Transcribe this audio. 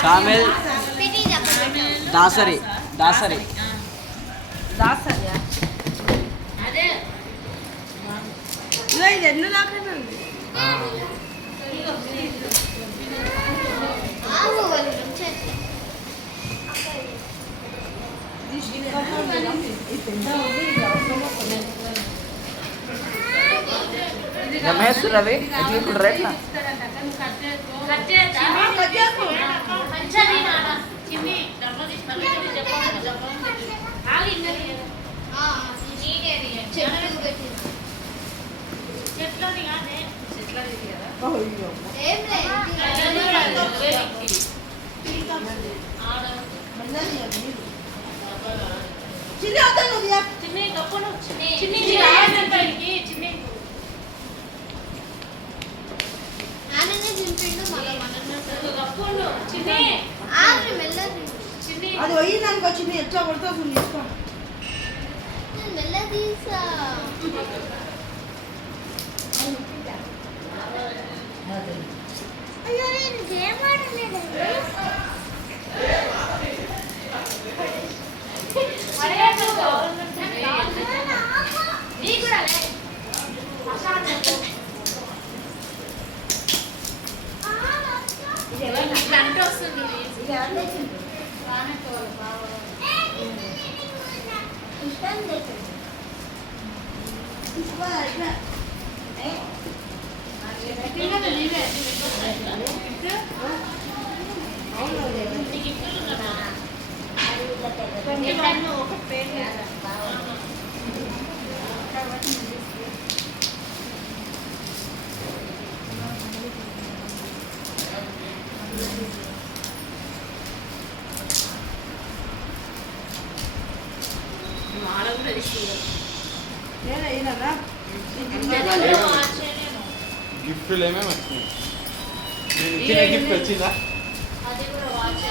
షామిల్ దాసరి దాసరి దాసరి ఇది ఎన్ని దాకా ఉంది రమేష్ రవి ఇప్పుడు రేట్ అది పోయిందానికి వచ్చింది ఎట్లా పడుతూ తీసుకో గిఫ్ట్లు ఏమేమి వచ్చినాయి గిఫ్ట్ వచ్చిందా